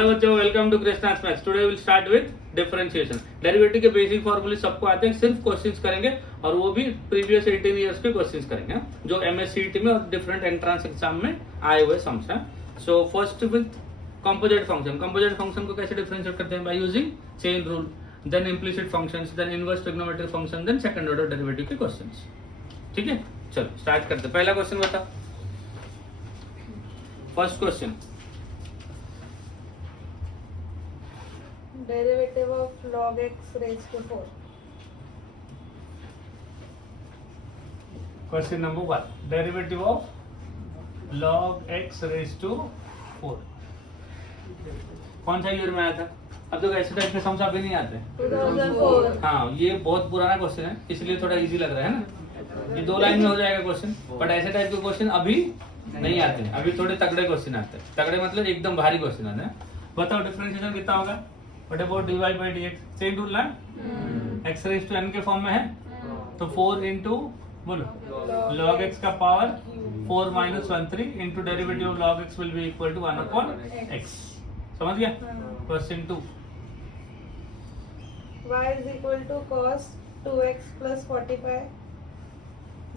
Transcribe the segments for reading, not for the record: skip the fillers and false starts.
Hello बच्चों, welcome to Krishna's maths. Today will start with differentiation. Derivative के basic फॉर्मूले सबको आते हैं, सिर्फ क्वेश्चंस करेंगे और वो भी प्रीवियस 18 इयर्स के क्वेश्चंस करेंगे जो एमएससीईटी में और डिफरेंट एंट्रेंस एग्जाम में आए हुए सम्स हैं। So first with composite function. Composite function को कैसे डिफरेंशिएट करते हैं? By using chain rule, then implicit functions, then inverse trigonometric function, then second order derivative के क्वेश्चंस। ठीक है, चलो स्टार्ट करते हैं। पहला क्वेश्चन बता। First question, derivative of log x raised to 4. Question number 1, derivative of log x raise to 4 कौन सा ईयर में आया था? अब तो ऐसे टाइप के सम्स अभी नहीं आते। 2004. हाँ, ये बहुत पुराना क्वेश्चन है, इसलिए थोड़ा इजी लग रहा है ना। ये 2 लाइन में हो जाएगा क्वेश्चन, बट ऐसे टाइप के क्वेश्चन अभी नहीं आते हैं। अभी थोड़े तगड़े क्वेश्चन आते हैं। तगड़े मतलब एकदम भारी क्वेश्चन आते हैं। बताओ डिफरेंशिएशन कितना होगा? What about dy by dx? Chain rule ना, x रेज टू n के फॉर्म में है, तो 4 इंटू बोलो log x का power 4 minus 1 3 into derivative of log x will be equal to 1 upon x। समझ गया? Question 2, Y is equal to cos 2x plus 45.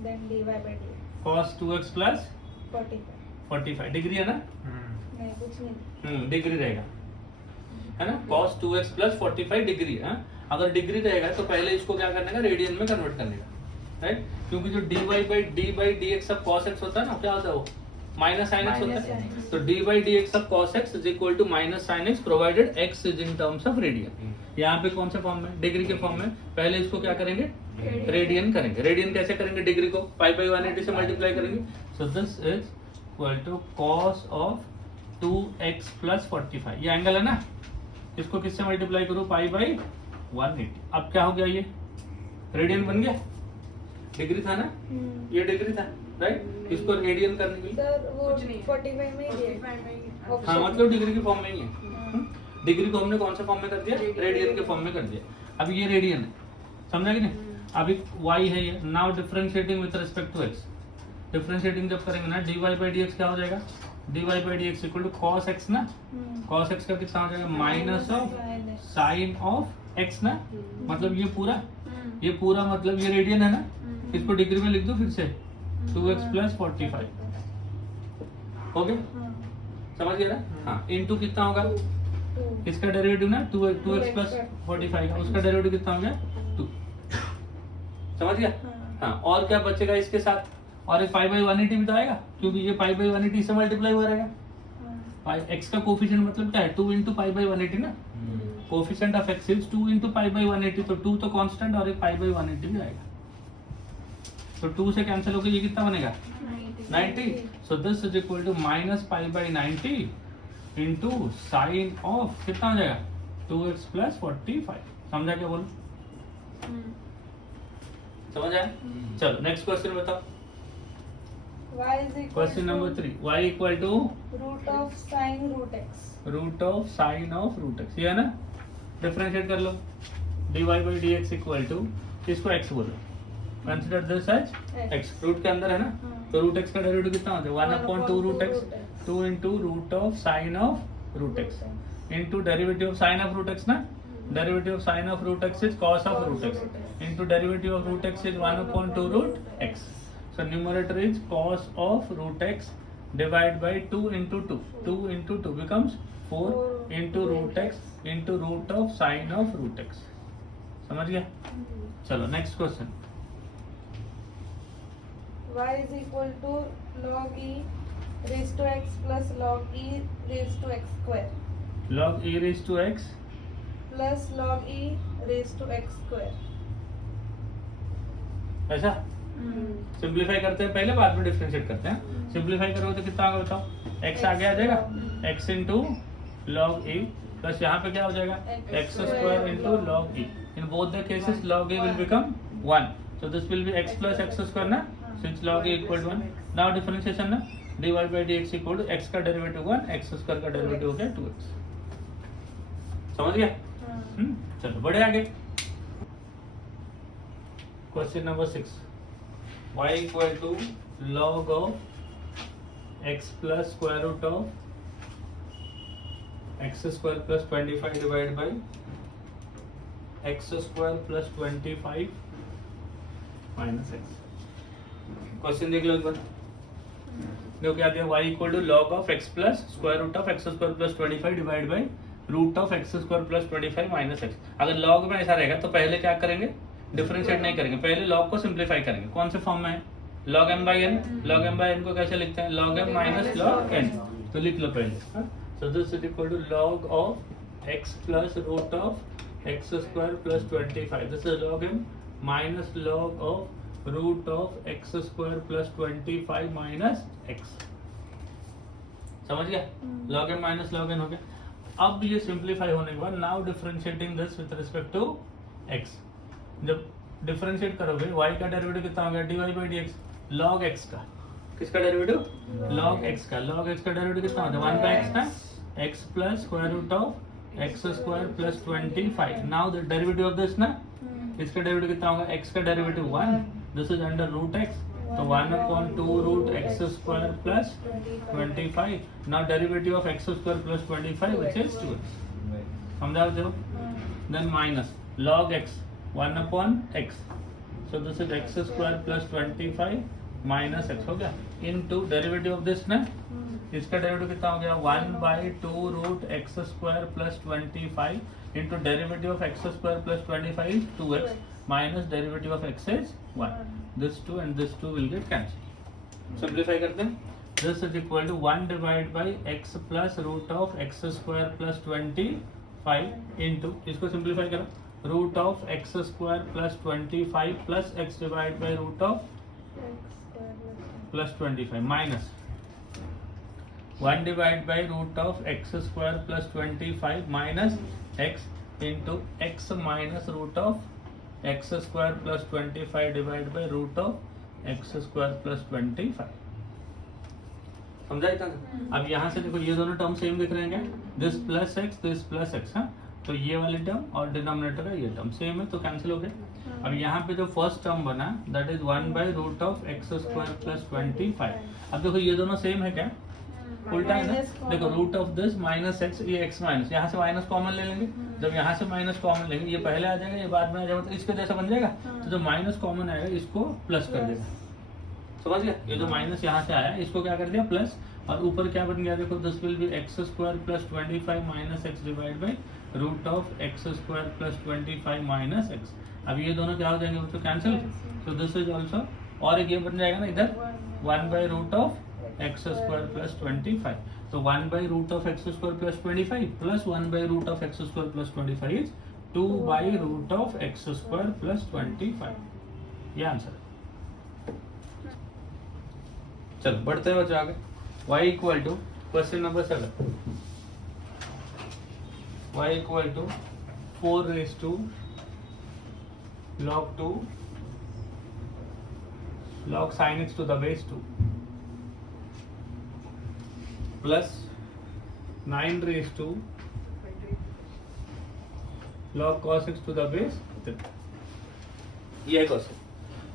Then dy by dx. cos 2x plus 45. 45 degree है ना? नहीं कुछ नहीं. Degree रहेगा, है ना। cos 2x प्लस 45 डिग्री है। अगर डिग्री रहेगा तो पहले इसको क्या करने का, रेडियन में कन्वर्ट करने का, राइट। क्योंकि जो dy बाई dx सब cos x होता है ना, क्या होता है वो? माइनस साइन x होता है। तो dy बाई dx सब cos x is equal to minus sine x provided x is in terms of radian. यहाँ पे कौन से फॉर्म में? डिग्री के फॉर्म में। पहले इसको क्या करेंगे? रेडियन करेंगे। रेडियन कैसे करेंगे? डिग्री को पाई बाई 180 से मल्टीप्लाई करेंगे। So this is equal to cos of 2x plus 45। ये एंगल है ना, इसको किससे मल्टीप्लाई करो? Pi by 180। अब क्या हो गया? ये रेडियन बन गया। डिग्री था ना, ये डिग्री था, राइट। इसको रेडियन करने के लिए सर वो 45 में ही है. हाँ, मतलब डिग्री के फॉर्म में ही है। डिग्री को हमने कौन से फॉर्म में कर दिया? रेडियन के फॉर्म में कर दिया। अब ये रेडियन है, समझा कि नहीं? अभी y है ये। Now differentiating with respect to x। Differentiating जब करेंगे ना, dy बाई dx क्या हो जाएगा? dy by dx equal to cos x ना। cos x का कितना हो जाएगा? Minus of sine of x ना। मतलब ये पूरा मतलब ये रेडियन है ना। इसको डिग्री में लिख दो फिर से, 2x प्लस 45 हो गया। समझ गया ना? हाँ, इनटू कितना होगा? इसका डेरिवेटिव ना 2x प्लस 45 का, उसका डेरिवेटिव कितना हो गया? 2। समझ गया? हाँ, और क्या बचेगा इसके साथ? और एक पाई बाई 180 भी तो आएगा, क्योंकि ये पाई बाई 180 से मल्टीप्लाई हुआ रहेगा। पाई x का कोफिशिएंट मतलब क्या है? 2 इंटू पाई बाई 180 ना। Coefficient of x is 2 into pi by 180, तो 2 तो कांस्टेंट और एक पाई बाई 180 भी आएगा। तो 2 से कैंसिल होकर ये कितना बनेगा? 90। So this is equal to minus pi by 90 into sine of कितना हो जाएगा? 2x plus 45। समझा क्या बोलो? समझ आया? चलो नेक्स्ट क्वेश्चन बताओ। Y is equal question number 3, y equal to root of sin root x. Root of sine of root x. ये है ना, डिफरेंशिएट कर लो। dy by dx equal to, इसको x बोलो, consider this as x। Root के अंदर है ना, तो रूट x का डेरिवेटिव कितना होता है? 1 upon 2 root x, 2 into root of sine of root x into derivative of sine of root x ना। Derivative of sine of root x is cos of root x into derivative of root x is 1 upon 2 root x। So numerator is cos of root x divided by 2 into 2. 2 into 2 becomes 4 into root x into root of sin of root x. समझ गया? चलो next question. Y is equal to log e raised to x plus log e raised to x square log e raised to x plus log e raised to x square. ऐसा simplify करते हैं पहले, बाद में differentiate करते हैं। Simplify करोगे तो कितना होगा बताओ? x आगे आ जाएगा, x इंटू लॉग ए प्लस यहाँ पे क्या हो जाएगा? x square into log e। In both the cases log a will become 1, so this will be x plus x square ना, since log a equal to 1। Now differentiation ना, dy by dx equal to x का derivative 1, x square का derivative हो गया 2x। समझ गया? चलो बढ़े आगे। Question number 6, y equal to log of x plus square root of x x square plus 25 divide by x square plus 25 minus x. क्वेश्चन देख लो एक बार, देखो क्या दिया, y equal to log of x plus square root of x square plus 25 divide by root of x square plus 25 minus x. अगर log में ऐसा रहेगा तो पहले क्या करेंगे, डिफरेंशिएट नहीं करेंगे, पहले लॉग को सिंप्लीफाई करेंगे। कौन से फॉर्म में है, log m by n। Log m by n को कैसे लिखते हैं, log m minus log n। तो लिख लो पहले, so this is equal to log of x plus root of x square plus 25, this is log m minus log of root of x square plus 25 minus x. समझ गया, log m minus log n हो गया। अब ये simplify होने के बाद now differentiating this with respect to x, जब डिफरेंशिएट करोगे y का डेरिवेटिव कितना हो गया, dy by dx, log x का, किसका डेरिवेटिव, लॉग x का, लॉग x का डेरिवेटिव कितना होता है 1 बाई x ना, x plus square root of x square plus 25। Now the derivative of this ना, इसका डेरिवेटिव कितना होगा, x का derivative 1, this is under root x, तो 1/2 root x square plus 25। Now derivative of x square plus 25 which is 2x। समझा हो, then minus log x 1/x, so this is x square plus 25 minus x हो गया, into derivative of this ना, इसका derivative कितना हो गया 1/2 root x square plus 25 into derivative of x square plus 25 is 2x minus derivative of x is 1, this 2 and this 2 will get cancelled। Simplify करते हैं, this is equal to 1 divide by x plus root of x square plus 25 into, इसको simplify करो, root of x square plus 25 plus x divide by root of plus 25 minus 1 divide by root of x square plus 25 minus x into x minus root of x square plus 25 divide by root of x square plus 25। समझा इतना। अब यहाँ से देखो ये दोनों term same दिख रहे हैं क्या, this plus x, this plus x, हाँ, तो ये वाली टर्म और डिनोमिनेटर का ये टर्म सेम है तो कैंसिल हो गए। अब यहाँ पे जो फर्स्ट टर्म बना that is 1 by root of x square plus 25। अब देखो ये दोनों सेम है क्या, उल्टा है ना, देखो root of this minus x, ये एक्स माइनस, यहाँ से माइनस कॉमन ले लेंगे, जब यहाँ से माइनस कॉमन लेंगे ये पहले आ जाएगा, ये बाद में आ जाएगा, तो इसके जैसा बन जाएगा, तो जो माइनस कॉमन आएगा इसको प्लस कर देगा। समझ गया, ये जो माइनस यहाँ से आया इसको क्या कर दिया प्लस, और ऊपर क्या बन गया देखो, this will be x square plus 25 minus x divide by root of x square plus 25 minus x. अब ये दोनों क्या हो जाएंगे बच्चों, cancel, so this is also, और एक ये बन जाएगा ना इधर 1 by root of x square plus 25, तो 1 by root of x square plus 25 plus 1 by root of x square plus 25 is 2 by root of x square plus 25। ये answer है। चलो बढ़ते हैं बच्चों आगे, y equal to question number 7, y equal to 4 raise to log 2 log sin x to the base 2 plus 9 raise to log cos x to the base 3। ये है question.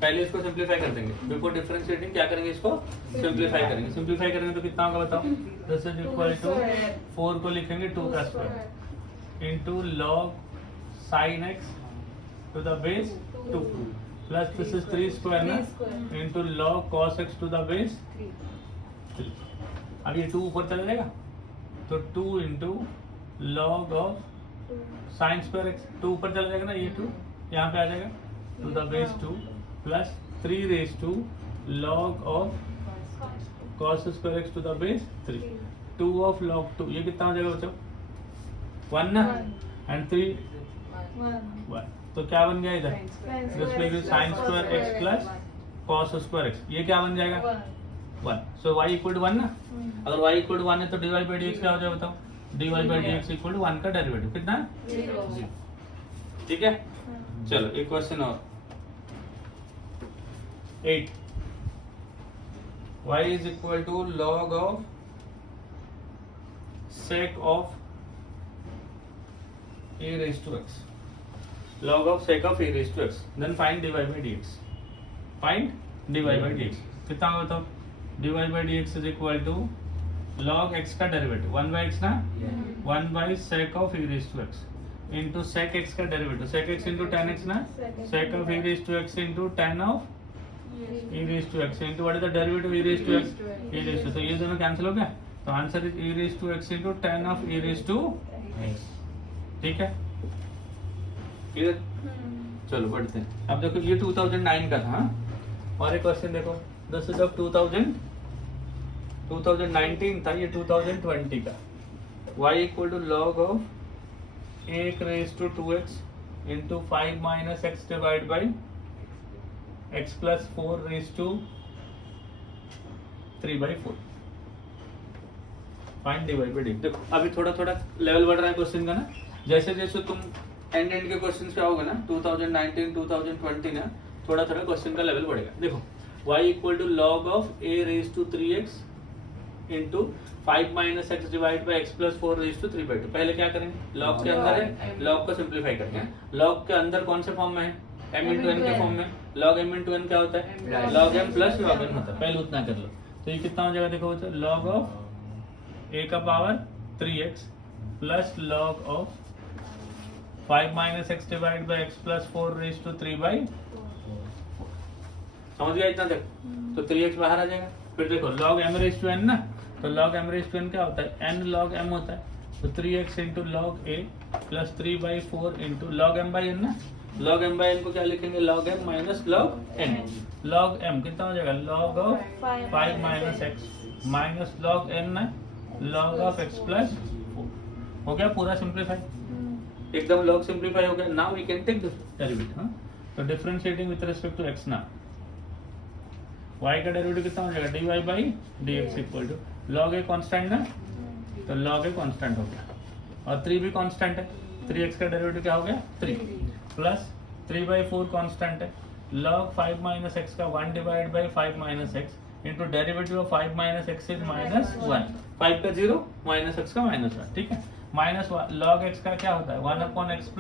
पहले इसको सिंप्लीफाई कर देंगे, बिफोर डिफरेंशिएटिंग क्या करेंगे, इसको सिंप्लीफाई करेंगे। सिंप्लीफाई करेंगे तो कितना होगा बताओ, दिस इज इक्वल टू 4 को लिखेंगे 2 का square into log sine x to the base 2 plus this is 3 square ना into log cos x to the base 3। अब ये 2 ऊपर चला जाएगा तो 2 into log of sine square x, 2 ऊपर चला जाएगा ना, ये 2 यहाँ पे आ जाएगा to the base 2 plus 3 raise to log of cos square x to the base 3, 2 of log 2, ये कितना हो जाएगा बच्चों 1 ना, एंड 3 1, तो क्या बन गया इधर, this will B sin square x plus cos square x, ये क्या बन जाएगा 1, सो y इक्वल टू 1 ना। अगर y इक्वल टू 1 है तो dy बाई dx क्या हो जाएगा बताओ, dy by dx equal to 1 का डेरिवेटिव कितना है 0। ठीक है, चलो एक क्वेश्चन और 8, y is equal to log of sec of a raised to x, log of sec of a raised to x, then find dy by dx, find dy by dx कितना होगा बताओ, dy by dx is equal to log x का derivative 1 by x ना 1 by sec of e raise to x into sec x का derivative sec x into tan x ना sec of e raise to x into tan of e raise to x into what is the derivative e raise to x e raise to, तो ये दोनों cancel हो गया, तो answer is e raise to x into tan of e raise to x. ठीक है clear? चलो बढ़ते हैं। अब देखो ये 2009 का था हाँ? और एक क्वेश्चन देखो दिस इज ऑफ 2019 था, ये 2020 का y equal to log of a raise to 2x into 5 minus x divide by x plus 4 raise to 3/4 find dy by dt। देखो अभी थोड़ा थोड़ा लेवल बढ़ रहा है क्वेश्चन का ना, जैसे जैसे तुम एंड के क्वेश्चंस पे आओगे ना 2019 2020 ना थोड़ा थोड़ा क्वेश्चन का लेवल बढ़ेगा। देखो y equal to log of a raise to 3x into 5 minus x divide by x plus 4 raise to 3/2। पहले क्या करेंगे, लॉग के अंदर है, लॉग को सिंप्लीफाई करते हैं। लॉग के अंदर कौन से फॉर्म में है, m इंटू n के फॉर्म में। लॉग m इंटू n क्या होता है, log m plus log n होता है। पहले उतना कर लो, तो ये कितना हो जाएगा, देखो लॉग ऑफ a का power 3x plus log of 5 minus x divide by x plus 4 raise to 3/4। समझ गया इतना तक? तो 3x बाहर आ जाएगा। फिर देखो log m raise to n ना, तो log m raise to n क्या होता है, n log m होता है, तो 3x into log a plus 3/4 into log m by n ना, log m बाई n को क्या लिखेंगे, log m minus log n। log m कितना हो जाएगा, log of 5 minus x minus log n ना, log ऑफ x प्लस 4। हो गया पूरा सिंप्लीफाई, एकदम log सिंप्लीफाई हो गया। Now we can take the derivative. हाँ तो differentiating with respect to x ना, y का डेरिवेटिव कितना हो जाएगा, dy by dx equal to log a constant ना, तो log a कांस्टेंट हो गया और 3 भी कांस्टेंट है, 3x का डेरिवेटिव क्या हो गया 3 प्लस 3/4 कांस्टेंट है, log 5 माइनस एक्स का 1 divide by 5 minus x into derivative of 5 minus x is minus 1, 5 का 0 माइनस एक्स का माइनस 1। ठीक है, माइनस log x का क्या होता है 1 अपॉन एक्स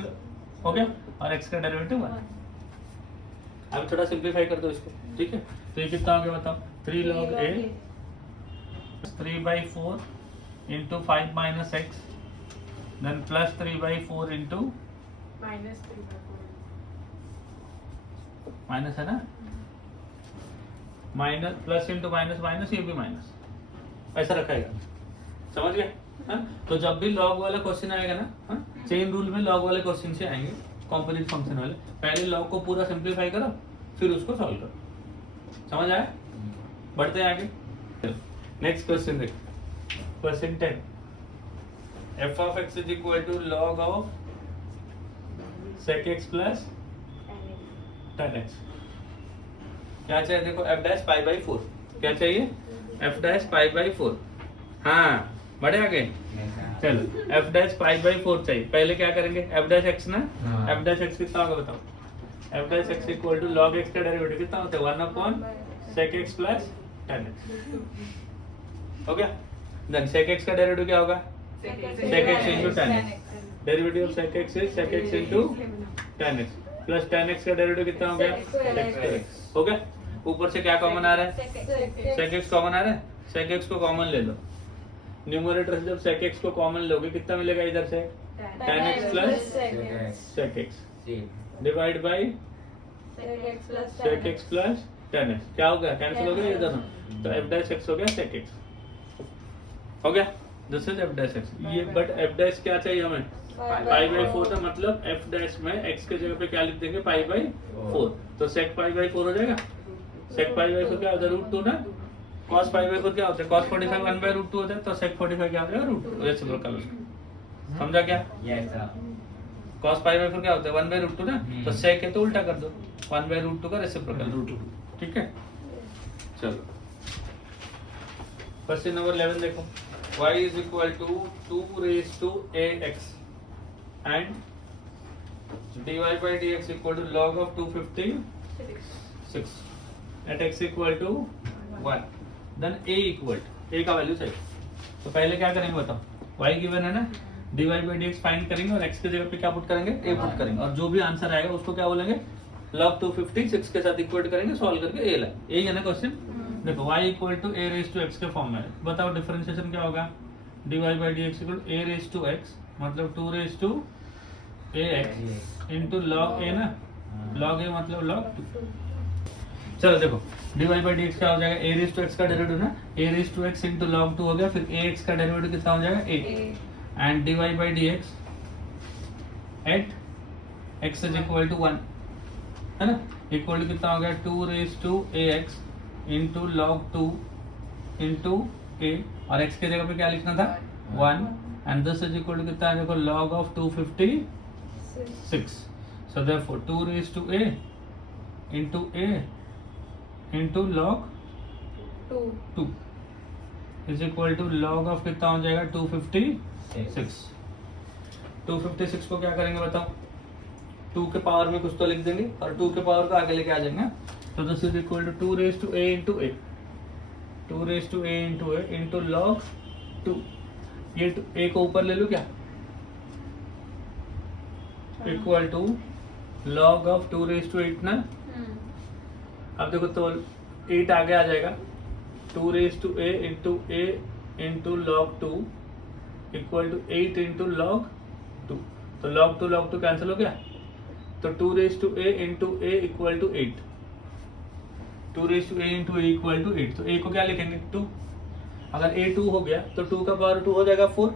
हो गया और x का डेरिवेटिव 1। अब थोड़ा सिंप्लीफाई कर दो इसको। ठीक है, तो ये कितना हो गया बताओ, 3 log a 3/4 into 5 minus x then plus 3/4 into minus है ना, minus plus into minus minus, ये भी माइनस, ऐसा रखेगा। समझ गए? हाँ? तो जब भी लॉग वाला क्वेश्चन आएगा ना, हाँ? चेन रूल में लॉग वाले क्वेश्चन से आएंगे, कॉम्पोजिट फंक्शन वाले, पहले लॉग को पूरा सिंप्लीफाई करो फिर उसको सॉल्व करो। समझ आया? बढ़ते हैं आगे। नेक्स्ट क्वेश्चन देखो, question 10, f of x is equal to log of sec x plus tan x। क्या चाहिए देखो, f डैश पाई बाई 4। क्या चाहिए, f डैश पाई बाई 4। हाँ बढ़े आगे, चलो f डैश पाई बाई 4 चाहिए। पहले क्या करेंगे, f डैश x ना, f डैश x कितना होगा बताओ, f dash x equal to log x का डेरिवेटिव कितना होता है 1 upon sec x plus tan x। हो गया, देन sec x का डेरिवेटिव क्या होगा, sec x into tan x, derivative of sec x is sec x into tan x plus tan x का डेरिवेटिव कितना हो गया sec x। हो गया, ऊपर से क्या कॉमन आ रहा है, sec x कॉमन आ रहा है, sec x को कॉमन ले लो, न्यूमरेटर से जब sec x को कॉमन लोगे कितना मिलेगा इधर से, tan x plus sec x divide by sec x plus tan x। क्या हो गया, कैंसिल हो गया ये दोनों, तो f डैश x हो गया sec x। हो गया, this is f dash x। ये बट f डैश क्या चाहिए हमें, पाई बाई 4 था, मतलब f डैश में x के जगह पे क्या लिख देंगे पाई बाई 4, तो sec पाई बाई 4 हो जाएगा। sec पाई बाई 4 क्या होता है √2 ना, cos पाई बाई 4 क्या होता है, cos 45 1/√2 होता है, तो sec 45 क्या हो जाएगा √2। ये सिंपल कर लो, समझा क्या? Yes sir. cos pi by 4 क्या होता है 1/√2 ना, तो sec है तो उल्टा कर दो, 1/√2 का रेसिप्रोकल √2। ठीक है, चलो क्वेश्चन नंबर 11 देखो, y is equal to 2 raise to ax and dy by dx equal to log of 256 at x equal to 1, then a equal a का वैल्यू चाहिए। तो पहले क्या करेंगे बताओ, y गिवन है ना, dy by dx फाइंड करेंगे और x की जगह पे क्या पुट करेंगे, a पुट करेंगे, और जो भी आंसर आएगा उसको क्या बोलेंगे, log 256 के साथ इक्वेट करेंगे, सॉल्व करके a ला। यही है ना क्वेश्चन, देखो y equal to A raise to x के फॉर्म में है। बताओ डिफरेंशिएशन क्या होगा? dy by D x equal A raise to x मतलब 2 raise to A x into log A ना, लॉग ए मतलब लॉग 2। चलो देखो dy बाई डी एक्स क्या हो जाएगा? ए रेज टू एक्स का डेरिवेटिव ना, a raise to x into log 2 हो गया, फिर ए एक्स का डेरिवेटिव कितना हो जाएगा? A and dy by D x at x is equal to 1 है ना, इक्वल टू कितना हो गया? 2 raise to A x into log 2 into a, और x के जगह पे क्या लिखना था? 1 and this is equal to कितना है? देखो log of 256। So therefore 2 raise to a into log 2 is equal to log of कितना हो जाएगा? 256। 256 को क्या करेंगे बताओ? 2 के पावर में कुछ तो लिख देंगे और 2 के पावर को आगे लेके आ जाएंगे। तो this is equal to 2 raise to a into a, 2 raise to a into log 2। ये ए को ऊपर ले लो क्या? Equal to log of 2 raise to 8 ना। अब देखो तो 8 आगे आ जाएगा, 2 raise to a into log 2 equal to 8 into log 2। तो log 2 कैंसिल हो गया, तो 2 raise to a equal to 8, 2 raise to a equal to 8। तो a को क्या लिखेंगे? 2। अगर a 2 हो गया तो 2 का पावर 2 हो जाएगा 4।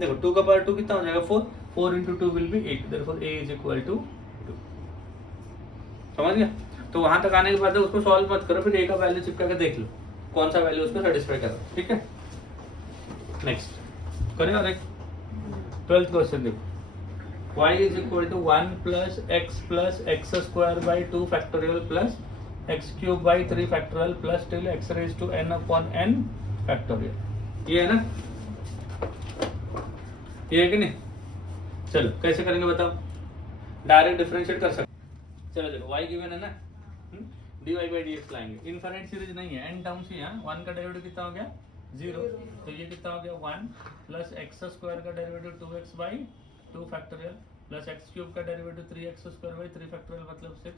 देखो 2 का पावर 2 कितना हो जाएगा? 4। 4 into 2 will be 8, therefore a is equal to 2। समझ गया? तो वहां तक आने के बाद उसको सॉल्व मत करो, फिर a का वैल्यू चिपका के देख लो कौन सा वैल्यू उसको सेटिस्फाई कर रहा है। ठीक है, नेक्स्ट करें। और एक 12th क्वेश्चन देखो, y is equal to 1 plus x square by 2 factorial plus x cube by 3 factorial plus till x raised to n upon n factorial। ये है ना, ये है कि नहीं? चलो कैसे करेंगे बताओ? डायरेक्ट डिफरेंशिएट कर सकते। चलो देखो y गिवन है ना, dy by dx लाएंगे। इनफाइनाइट सीरीज नहीं है, n टर्म्स ही है। 1 का डेरिवेटिव कितना हो गया? 0। तो ये कितना हो गया? 1 प्लस एक्स स्क्वायर का derivative 2x by 2 factorial plus x cube का derivative 3x square by 3 factorial मतलब 6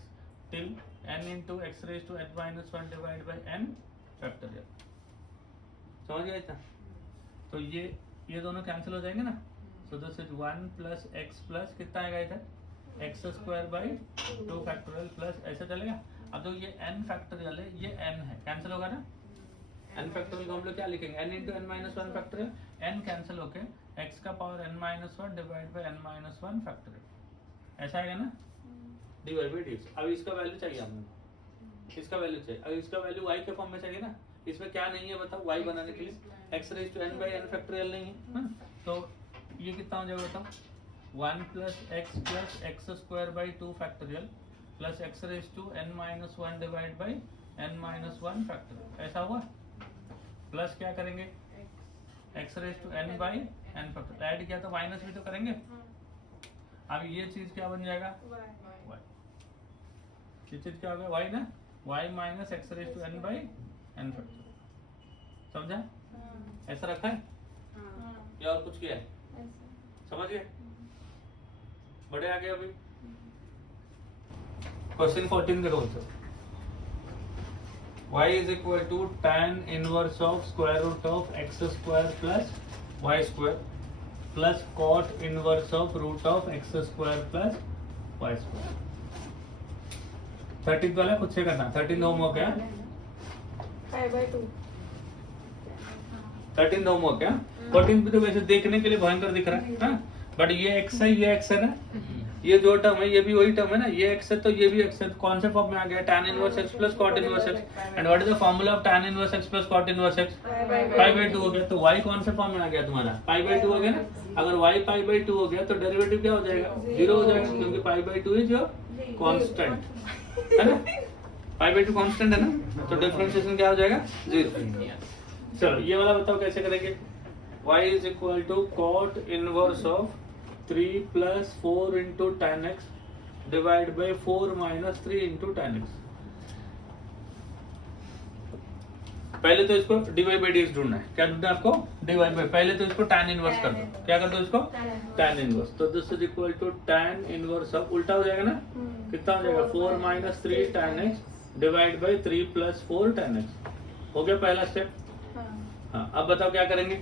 till n into x raise to n minus 1 divide by n factorial. समझ गया इतना? तो ये दोनों कैंसिल हो जाएंगे ना। So this is 1 plus x plus कितना आएगा इधर? X square by 2 factorial plus ऐसे चलेगा। अब तो ये n फैक्टोरियल है, ये n है, कैंसिल होगा ना। n फैक्टोरियल को हम लोग क्या लिखेंगे? n into n minus 1 factorial, n cancel होके x का power n minus 1 divide by n minus 1 factorial. ऐसा आएगा ना dy बाई dx। अब इसका वैल्यू चाहिए हमें, इसका वैल्यू चाहिए। अब इसका वैल्यू y के फॉर्म में चाहिए ना। इसमें क्या नहीं है बताओ? y बनाने के लिए x raise to n by n factorial नहीं है, तो ये कितना हो जाएगा बताओ? 1 plus x square by 2 factorial plus x raise to n minus 1 divide by n minus 1 factorial. ऐसा हुआ। प्लस क्या करेंगे? X raise to n by n factorial. Add किया तो माइनस भी तो करेंगे। अब ये चीज क्या बन जाएगा? y। ये चीज क्या होगा? y ना, y minus x raise to n by n factorial. समझा? ऐसा रखा है या और कुछ किया है? समझ गए? बड़े आगे अभी क्वेश्चन 14 देखो तो y is equal to tan inverse of square root of x square plus y square plus cot inverse of root of x square plus y square। 13 वाला खुद से करना। 13 होमवर्क है, 13 होमवर्क है। 14 भी तो वैसे देखने के लिए भयंकर दिख रहा है, बट ये x है, ये x है ना, ये जो टर्म है ये भी वही टर्म है ना। ये x है तो ये भी x है। कौन से फॉर्म में आ गया? tan inverse x plus cot inverse x। And what is the formula of tan inverse x plus cot inverse x? Pi by 2 हो गया। तो y कौन से फॉर्म में आ गया तुम्हारा? पाई बाय 2 हो गया ना। अगर y पाई बाय 2 हो गया तो डेरिवेटिव क्या हो जाएगा? 0 हो जाएगा, क्योंकि pi by 2 is your constant, है ना। पाई बाय 2 कांस्टेंट है ना, तो डिफरेंशिएशन क्या हो जाएगा? 0। चलो ये वाला बताओ कैसे करेंगे? y is equal to cot inverse of 3 plus 4 into tan x divided by 4 minus 3 into tan x। पहले तो इसको dy by dx ढूंढना है। क्या ढूंढना है आपको? dy by। पहले तो इसको tan इनवर्स कर दो। क्या कर दो इसको? tan inverse. तो this is equal to tan inverse of, उल्टा हो जाएगा ना, कितना हो जाएगा? 4 minus 3 tan x divide by 3 plus 4 tan x। हो गया पहला स्टेप। हाँ हाँ, अब बताओ क्या करेंगे,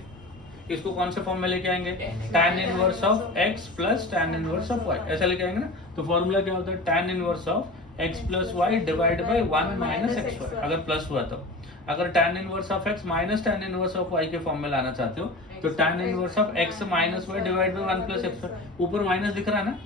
इसको कौन से फॉर्म में लेके आएंगे, tan inverse of x plus tan inverse of y, ऐसा लेके आएंगे ना। तो फॉर्मूला क्या होता है, tan inverse of x plus y divide by 1 minus x y, अगर प्लस हुआ तो। अगर tan inverse of x minus tan inverse of y के फॉर्म में लाना चाहते हो तो tan inverse of x minus y divide by 1 plus x y. ऊपर माइनस दिख रहा है ना,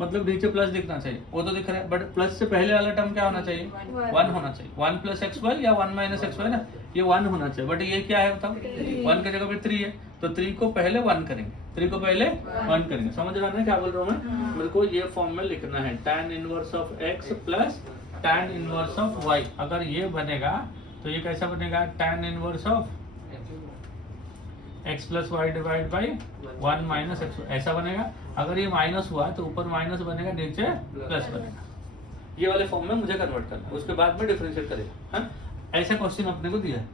मतलब नीचे प्लस दिखना चाहिए, वो तो दिख रहा है, बट प्लस से पहले वाला टर्म क्या होना चाहिए, 1 होना चाहिए। 1 प्लस एक्स वाई या 1 माइनस एक्स वाई ना, ये 1 होना चाहिए, बट ये क्या है बताओ, 1 की जगह पे 3 है, तो 3 को पहले 1 करेंगे, 3 को पहले 1 करेंगे। समझ रहा है क्या बोल रहा हूँ मैं, मेरे को ये फॉर्म में लिखना है tan inverse of x plus tan inverse of y। अगर ये बनेगा तो ये कैसा बनेगा, tan inverse of x plus y divide by 1 minus x, ऐसा बनेगा। अगर ये माइनस हुआ तो ऊपर माइनस बनेगा, नीचे प्लस बनेगा। ये वाले फॉर्म में मुझे कन्वर्ट करना है, उसके बाद में डिफरेंशिएट करेगा। हाँ, ऐसा क्वेश्चन अपने को दिया है,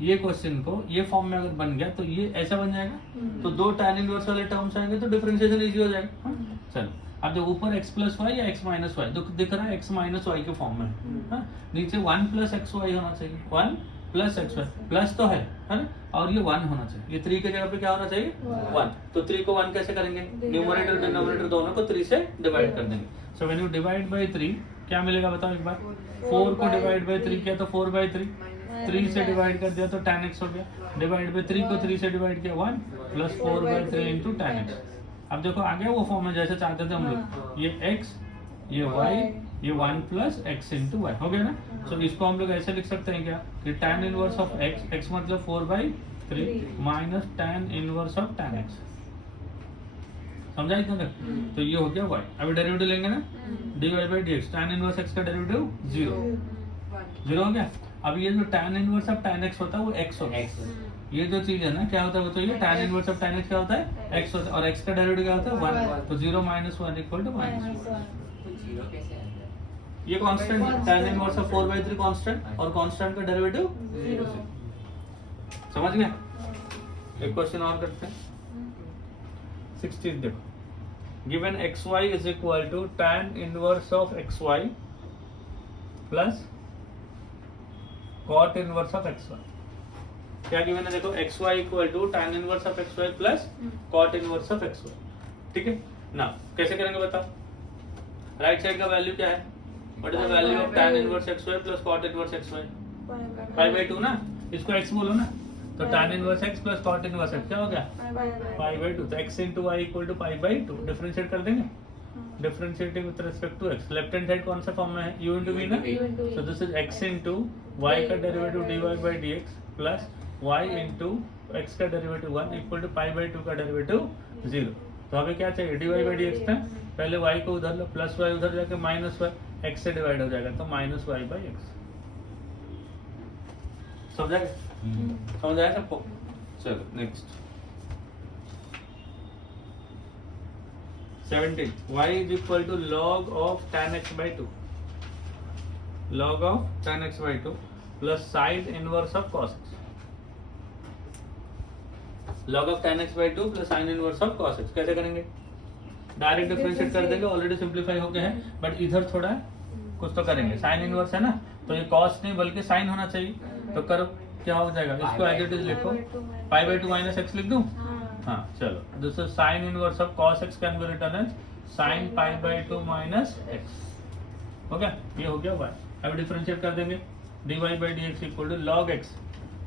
ये क्वेश्चन को ये फॉर्म में अगर बन गया तो ये ऐसा बन जाएगा, तो दो tan इनवर्स वाले टर्म्स आएंगे तो डिफरेंशिएशन इजी हो जाएगा। हाँ? चलो अब जो ऊपर x प्लस वाई या x माइनस वाई दिख रहा है, x माइनस वाई के फॉर्म में। हाँ? नीचे 1 प्लस एक्स वाई होना चाहिए, 1 प्लस एक्स वाई, प्लस तो है ना, और ये 1 होना चाहिए। ये 3 के जगह पे क्या होना चाहिए, 1। तो 3 को 1 कैसे करेंगे, न्यूमरेटर डिनोमिनेटर दोनों को 3 से डिवाइड कर देंगे। So when you divide by 3 क्या मिलेगा बताओ एक बार, 4 को डिवाइड बाय 3 किया तो 4 बाय 3, 3 से डिवाइड कर दिया तो tan x हो गया, डिवाइड बाय 3 को 3 से डिवाइड किया 1 plus 4 by 3 into tan x। अब देखो आ गया वो फॉर्म में जैसे चाहते थे हम लोग, ये x ये y ये 1 प्लस एक्स इंटू वाई हो गया ना। तो इसको हम लोग ऐसे लिख सकते हैं क्या कि tan inverse of x, x मतलब 4/3 minus tan inverse of tan x, समझा इतना तक। तो ये हो गया y। अभी डेरिवेटिव लेंगे ना, dy by dx, tan inverse x का डेरिवेटिव 0 हो गया। अब ये जो tan inverse of tan x होता है वो x होता है, ये जो चीज है ना क्या होता है वो तो ये tan inverse of tan x क्या होता है, x होता है, और x का डेरिवेटिव क्या होता है 1, तो 0 माइनस 1 इक्वल टू -1। ये कांस्टेंट है, tan इनवर्स ऑफ 4/3 कांस्टेंट, और कांस्टेंट का डेरिवेटिव 0। समझ गए। एक क्वेश्चन और करते हैं, 16 देखो, given xy is equal to tan inverse of xy plus cot inverse of xy। क्या गिवन है देखो, xy equal to tan inverse of xy plus cot inverse of xy। ठीक है ना, कैसे करेंगे बताओ, राइट साइड का वैल्यू क्या है, what is the value of tan inverse xy plus cot inverse xy, π/2 ना, इसको x बोलो ना, तो tan inverse x plus cot inverse x क्या हो गया, π/2। तो x into y equal to π/2, differentiate कर देंगे, differentiating with respect to x, left hand side कौन सा फॉर्म में है, u इंटू v ना, so this is x into y का derivative dy by dx plus y into x का डेरिवेटिव 1 इक्वल टू π/2 का डेरिवेटिव 0। तो हमें क्या चाहिए, dy by dx था, पहले y को उधर लो, प्लस y उधर जाके माइनस y, x से डिवाइड हो जाएगा तो माइनस y बाई एक्स। समझा समझ आया सबको। चलो next 17, y is equal to log of tan x by 2, log of tan x by 2 plus sine inverse of cos x, log of tan x by 2 plus sine inverse of cos x। कैसे करेंगे, direct differentiate कर देंगे, already simplify हो गया है, but इधर थोड़ा कुछ तो करेंगे। साइन इनवर्स है ना, तो ये cos नहीं बल्कि साइन होना चाहिए, तो करो क्या हो जाएगा, इसको एज इट इज लिखो, π/2 माइनस एक्स लिख दूं। हाँ चलो, this is sine inverse of cos x can be written as sin π/2 minus x. हो गया, ये हो गया y। अब डिफरेंशिएट कर देंगे, dy by dx equal to log x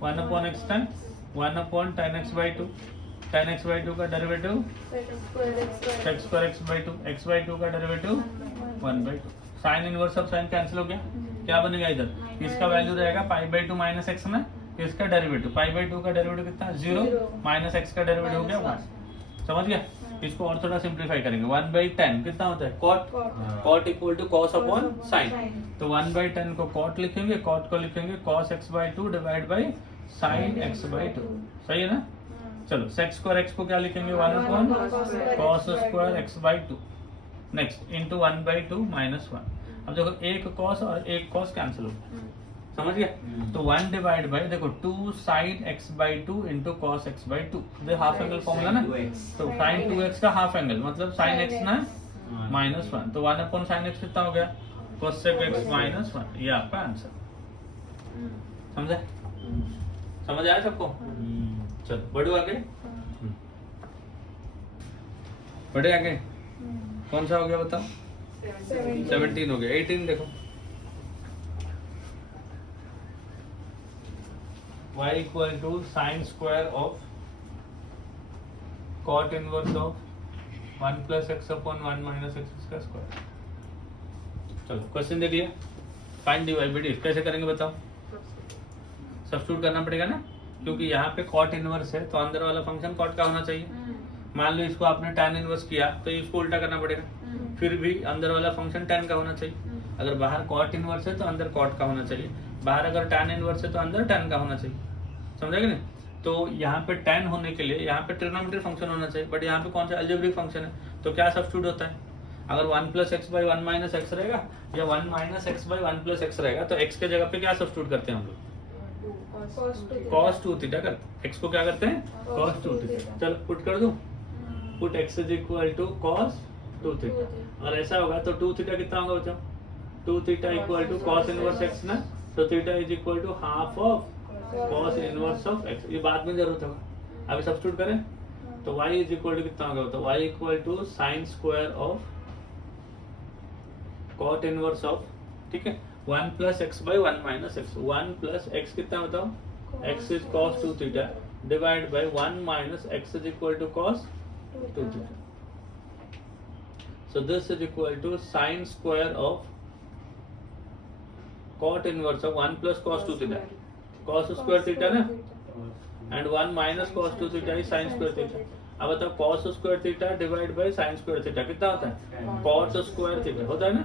1 upon x tan 1 upon tan x by 2, tan x by 2 का derivative sec square x by 2 का derivative 1/2। Sign inverse of sine cancel हो गया, क्या बनेगा इधर, इसका वैल्यू रहेगा π/2 माइनस एक्स ना, इसका डेरिवेटिव π/2 का डेरिवेटिव कितना 0 माइनस एक्स का डेरिवेटिव हो गया 1। समझ गया। इसको और थोड़ा सिंप्लीफाई करेंगे, 1/10 कितना होता है cot equal to cos upon sine, तो 1/10 को cot लिखेंगे, cot को लिखेंगे cos x by 2 divide by sin x by 2। सही है ना। चलो sec स्क्वायर x को क्या लिखेंगे, 1 upon cos square x by 2, next into 1/2 minus 1। अब देखो एक cos और एक cos कैंसिल हो गया, समझ गया। तो 1 डिवाइड बाई देखो 2 sin x by 2 into cos x by 2, ये हाफ एंगल फॉर्मूला ना, तो sin 2x का हाफ एंगल मतलब sin x ना -1, तो 1 अपॉन sin x कितना हो गया, cos x माइनस 1, ये आपका आंसर। समझा। समझ आया सबको? चलो बढ़ो आगे। बढ़े आगे। कौन सा हो गया बताओ? 17 हो गया। 18 देखो। y equal to sine square of cot inverse of 1 plus x upon 1 minus x का स्क्वायर। चलो क्वेश्चन दे दिया, फाइंड dy by dx। कैसे करेंगे बताओ? सब्स्टिट्यूट करना पड़ेगा ना, क्योंकि यहाँ पे cot इनवर्स है तो अंदर वाला फंक्शन cot का होना चाहिए। मान लो इसको आपने tan इनवर्स किया तो इसको उल्टा करना पड़ेगा, फिर भी अंदर वाला फंक्शन tan का होना चाहिए। अगर बाहर cot इनवर्स है तो अंदर cot का होना चाहिए, बाहर अगर tan इनवर्स है तो अंदर tan का होना चाहिए। समझा कि नहीं? तो यहाँ पे tan होने के लिए यहाँ पे ट्रिग्नोमेट्रिक फंक्शन होना चाहिए, बट यहाँ पे कौन सा अलजेब्रिक फंक्शन है, तो क्या सब्स्टिट्यूट होता है? अगर 1 plus x by 1 minus x रहेगा या 1 minus x by 1 plus x रहेगा, तो x के जगह पे क्या सब्स्टिट्यूट करते हैं हम लोग? cos 2 थीटा करते हैं। x को क्या करते हैं? cos 2 theta. चलो पुट कर दो, put x is equal to cos 2 theta. अगर ऐसा होगा तो 2 थीटा कितना होगा बच्चों? 2 theta equal to cos inverse x ना, तो theta is equal to half of cos inverse of x। ये बाद में जरूरत होगा, अभी सब्स्टिट्यूट करें तो y इज इक्वल टू कितना होगा? तो y equal to sine square of cot inverse of, ठीक है, 1 plus x by 1 minus x. 1 plus x कितना बताओ? x is cos 2 theta divide by 1 minus x is equal to cos 2 theta. So this is equal to sin square of cot inverse of 1 plus cos 2 theta, cos square theta ना, and 1 minus cos 2 theta is sin square theta। अब बताओ cos square theta divided by sin square theta कितना होता है? cot square theta होता है ना,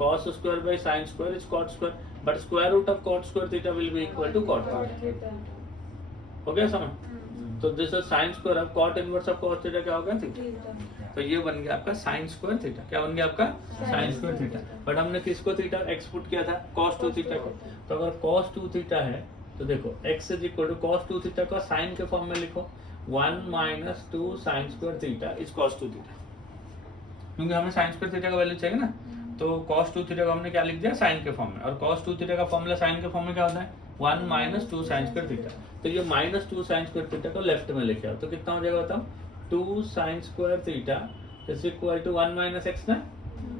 cos square by sin square is cot square, but square root of cot square theta will be equal to cot theta। हो गया समझ? तो this is sin square of cot inverse of cos theta क्या होगा? Theta. तो ये बन गया आपका sin square थीटा। क्या बन गया आपका? sin square theta. बट हमने किसको थीटा x पुट किया था? cos 2 थीटा को। तो अगर cos 2 थीटा है तो देखो x is equal to cos 2 theta को sin के फॉर्म में लिखो, 1 minus 2 sin square theta is cos 2 theta, क्योंकि हमें sin स्क्वायर थीटा का वैल्यू चाहिए ना। तो cos 2 थीटा को हमने क्या लिख दिया? sin के फॉर्म में। और cos 2 थीटा का फॉर्मूला sin के फॉर्म में क्या होता है? 1 माइनस 2 sin स्क्वायर थीटा। तो ये माइनस 2 sin स्क्वायर थीटा को लेफ्ट में लेके आओ तो कितना हो जाएगा बताओ? 2 sin square theta is equal to 1 minus x ना,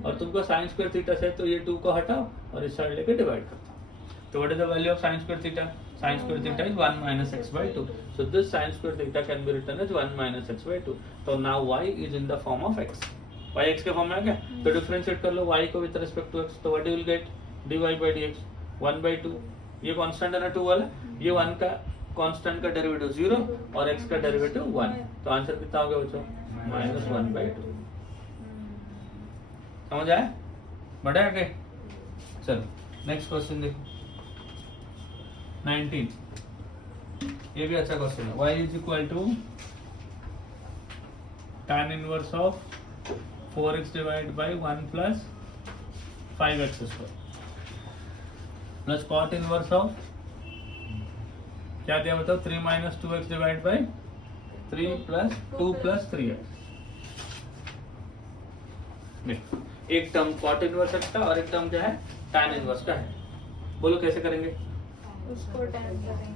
और तुमको sin स्क्वायर थीटा से तो ये 2 को हटाओ और इस साइड लेके डिवाइड करता हूँ। तो what is the value of sin square theta? sin square theta is 1 minus x by 2। So this sin square theta can be written as 1 minus x by 2। तो now y is in the form of x। y x के form में आ गया, तो differentiate कर लो y को with respect to x। तो what you will get? dy by dx 1 by 2। ये कांस्टेंट है ना 2 वाला, ये 1 का कांस्टेंट का डेरिवेटिव 0 और x का डेरिवेटिव 1। तो आंसर कितना हो गया बच्चों? Minus 1 by 2। समझ आया? बढ़े आगे। चलो नेक्स्ट क्वेश्चन देखो 19। ये भी अच्छा क्वेश्चन है। y is equal to tan inverse of 4x divide by 1 plus 5x square plus cot inverse of क्या दिया बताओ? 3 minus 2x divide by 3 plus 2 plus 3x। एक टर्म cot इनवर्स x का और एक टर्म क्या है? tan इनवर्स का है। बोलो कैसे करेंगे? उसको tan करेंगे,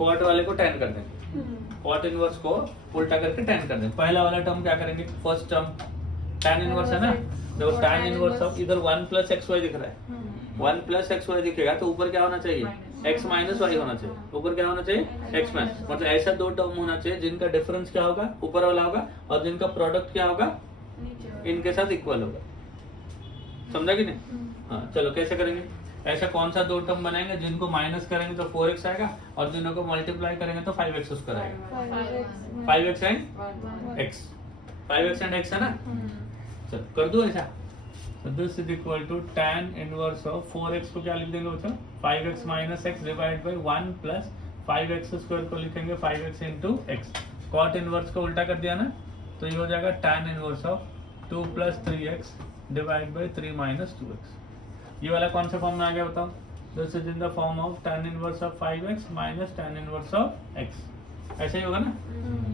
cot वाले को tan कर देंगे, cot इनवर्स को उल्टा करके tan कर देंगे। पहला वाला टर्म क्या करेंगे? फर्स्ट टर्म tan इनवर्स है ना, देखो tan इनवर्स ऑफ इधर 1 प्लस एक्स वाई दिख रहा है, 1 प्लस एक्स वाई दिखेगा तो ऊपर क्या होना चाहिए? x माइनस वाई होना चाहिए। ऊपर क्या होना चाहिए? x माइनस, मतलब ऐसा दो टर्म होना चाहिए जिनका डिफरेंस क्या होगा? ऊपर वाला होगा, और जिनका प्रोडक्ट क्या होगा? इनके साथ इक्वल होगा। समझा कि नहीं? हाँ चलो कैसे करेंगे? ऐसा कौन सा दो टर्म बनाएंगे जिनको माइनस करेंगे तो 4x आएगा और जिनको को मल्टीप्लाई करेंगे तो 5x स्क्वायर आएगा। 5x and x, 5x and x है ना। चलो कर दो ऐसा। So this is equal to tan inverse of 4x को क्या लिख देंगे बच्चों? 5x minus x divided by 1 plus 5x square को लिखेंगे 5x into x। cot inverse को उल्टा कर दिया ना, तो ये हो जाएगा tan inverse of 2 plus 3x divided by 3 minus 2x। ये वाला कौन सा फॉर्म में आ गया बताओ? This is in the form of tan inverse of 5x minus tan inverse of x। ऐसे ही होगा ना,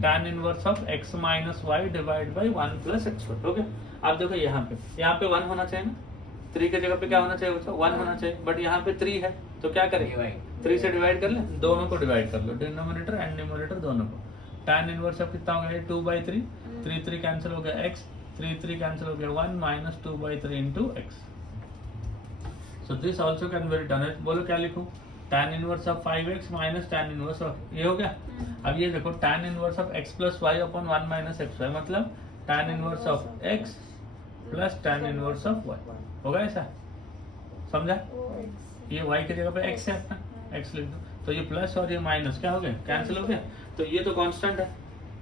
tan inverse of x minus y divide by 1 plus x. Okay, आप देखो यहाँ पे 1 होना चाहिए ना, 3 की जगह पे क्या होना चाहिए बच्चों 1 होना चाहिए, बट यहाँ पे 3 है तो क्या करें 3 से डिवाइड कर ले, दोनों को डिवाइड कर लो, डिनोमिनेटर एंड न्यूमरेटर दोनों को। tan इनवर्स अब कितना हो गया 2/3, 3 कैंसिल हो गया x, 3 कैंसिल हो गया 1 minus 2/3 into x. So this also can be written, बोलो क्या लिखूं tan inverse of 5x minus tan inverse of, ये हो गया। अब ये देखो tan inverse of x plus y upon 1 minus xy, मतलब tan inverse of x plus tan inverse of y, होगा ऐसा, समझा? ये y की जगह पे x है अपना, x लिख दो, तो ये प्लस और ये माइनस क्या हो गया कैंसिल हो गया, तो ये तो कांस्टेंट है।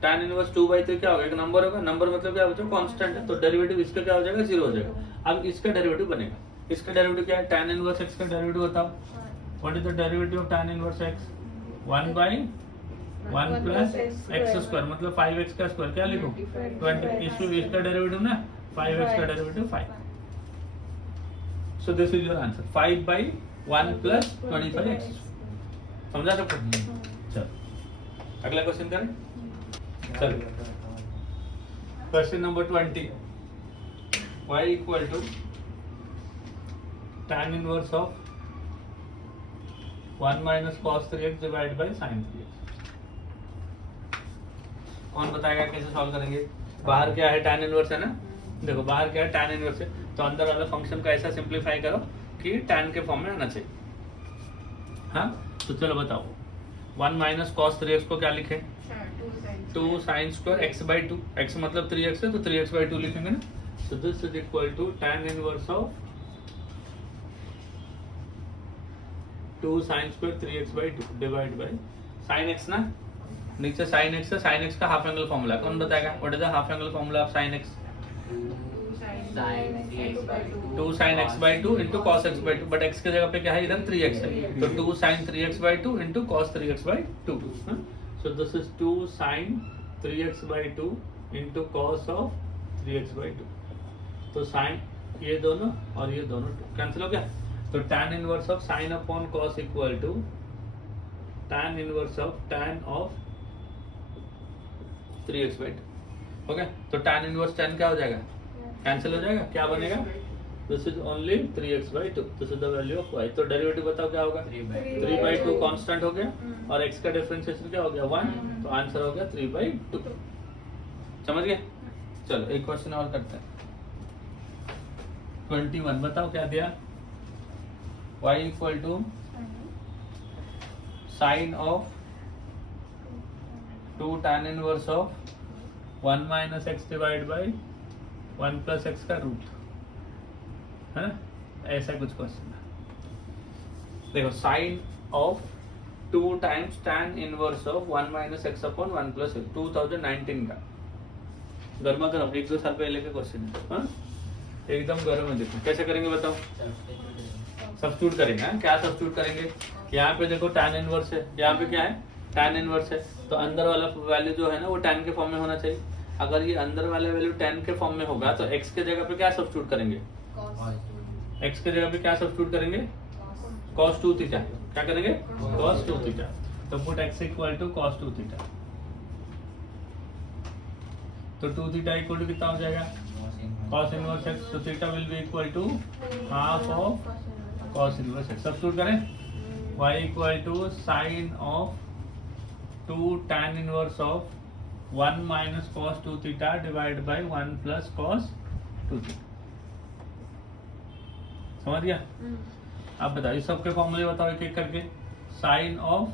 tan इनवर्स 2/3 क्या होगा, एक नंबर होगा, नंबर मतलब क्या बच्चों कांस्टेंट है, तो डेरिवेटिव इसका क्या हो जाएगा 0 हो जाएगा। अब इसका डेरिवेटिव बनेगा, इसका डेरिवेटिव क्या है tan इनवर्स x का डेरिवेटिव बताओ, what is the derivative of tan inverse x, 1/1 plus x square मतलब 5x का स्क्वायर, क्या लिखो 20, इसका डेरिवेटिव ना 5x का derivative 5। So this is your answer 5/1 plus 25x, समझा सबको? चलो अगला क्वेश्चन करें, चलो question number 20, y equal to tan inverse of 1 minus cos 3x divide by sin 3x। कौन बताएगा कैसे सॉल्व करेंगे? बाहर क्या है tan इनवर्स है ना, देखो बाहर क्या है tan इनवर्स है, तो अंदर वाला फंक्शन का ऐसा सिंप्लीफाई करो कि tan के फॉर्म में आना चाहिए। हाँ तो चलो बताओ 1 माइनस cos 3x को क्या लिखे 2 sin स्क्वायर x/2, x मतलब 3x है तो 3x/2 लिखेंगे ना, so this is equal to tan inverse of 2 sin square 3x/2 divide by sin x ना, नीचे sin x है, sin x का हाफ एंगल फॉर्मूला कौन बताएगा, what is the half angle formula of sin x, 2 sin x/2 into cos x/2, but x की जगह पे क्या है इधर 3x है, तो 2 sin 3x/2 into cos 3x/2, so this is 2 sin 3x/2 into cos of 3x/2, तो sin ये दोनों और ये दोनों कैंसिल हो गया, तो tan inverse of sin upon cos equal to tan inverse of tan of 3x/2, हो गया। तो tan इनवर्स tan क्या हो जाएगा कैंसिल हो जाएगा, क्या बनेगा this is only 3x/2, this is the value of y, तो डेरिवेटिव बताओ क्या होगा 3/2 कांस्टेंट हो गया और x का डिफरेंशिएशन क्या हो गया 1, तो आंसर हो गया 3/2, समझ गए? चलो एक क्वेश्चन और करते हैं 21, बताओ क्या दिया, y equal to sine of 2 tan inverse of 1 minus x divide by 1 plus x का रूट, है ना, ऐसा कुछ क्वेश्चन है। देखो sine of 2 times tan inverse of 1 minus x upon 1 plus x, 2019 का गर्मा गर्म 1-2 साल पहले का क्वेश्चन है, हाँ एकदम गर्म है। देखो कैसे करेंगे बताओ, सब्स्टिट्यूट करेंगे, हाँ क्या सब्स्टिट्यूट करेंगे, यहाँ पे देखो tan इनवर्स है, यहाँ पे क्या है tan इनवर्स है, तो अंदर वाला वैल्यू जो है ना वो tan के फॉर्म में होना चाहिए। अगर ये अंदर वाला वैल्यू tan के फॉर्म में होगा तो x के जगह पे क्या सब्स्टिट्यूट करेंगे, x के जगह पे क्या सब्स्टिट्यूट करेंगे cos 2 थीटा, क्या करेंगे cos 2 थीटा, तो put x equal to cos 2 theta, तो 2 थीटा इक्वल टू कितना हो जाएगा cos इनवर्स x, तो theta will be equal to half of cos inverse x, substitute करें y equal to sine of 2 tan inverse of 1 minus cos 2 theta divide by 1 plus cos 2 theta, समझ गया? अब बताओ इस सबके फॉर्मूले बताओ एक एक करके, sine of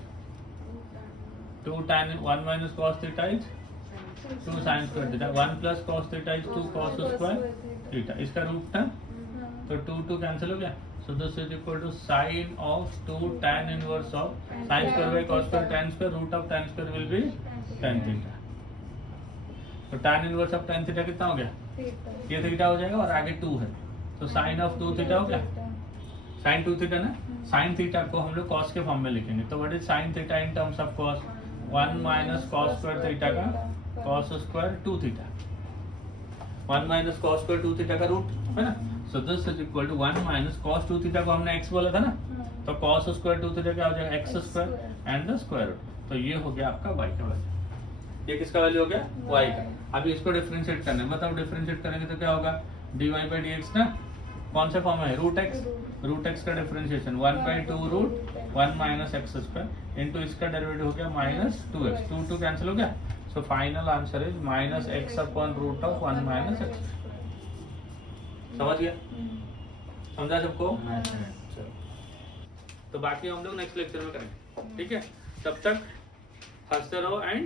2 tan 1 minus cos theta is 2 sin square theta, 1 plus cos theta is 2 cos square theta, इसका रूट था तो 2 कैंसिल हो गया, so this is equal to sin of 2 tan inverse of sin square by cos square tan square, root of tan square will be tan theta, तो tan inverse of tan theta कितना हो गया, ये theta हो जाएगा और आगे 2 है, तो साइन ऑफ 2 थीटा हो गया, साइन 2 थीटा ना, साइन थीटा को हम लोग cos के फॉर्म में लिखेंगे, तो what is sine theta in terms of cos 1 minus cos square theta का cos square 2 theta, 1 minus cos square 2 theta का रूट है ना, so this is equal to 1 minus cos 2 theta को हमने x बोला था ना, तो cos स्क्वायर 2 थीटा क्या हो जाएगा x square and the square root, तो ये हो गया आपका y का वैल्यू, ये किसका वैल्यू हो गया y का। अभी इसको डिफरेंशिएट करना है, बताओ डिफरेंशिएट करेंगे तो क्या होगा dy by dx ना, कौन से फॉर्म है? रूट एक्स का differentiation 1/2 root 1 minus x square into इसका डेरिवेटिव हो गया माइनस 2x, 2 कैंसिल हो गया. So final answer is minus x upon root of 1 minus x. समझ गया? समझा सबको? चलो, तो बाकी हम लोग नेक्स्ट लेक्चर में करेंगे. ठीक है, तब तक हंसते रहो एंड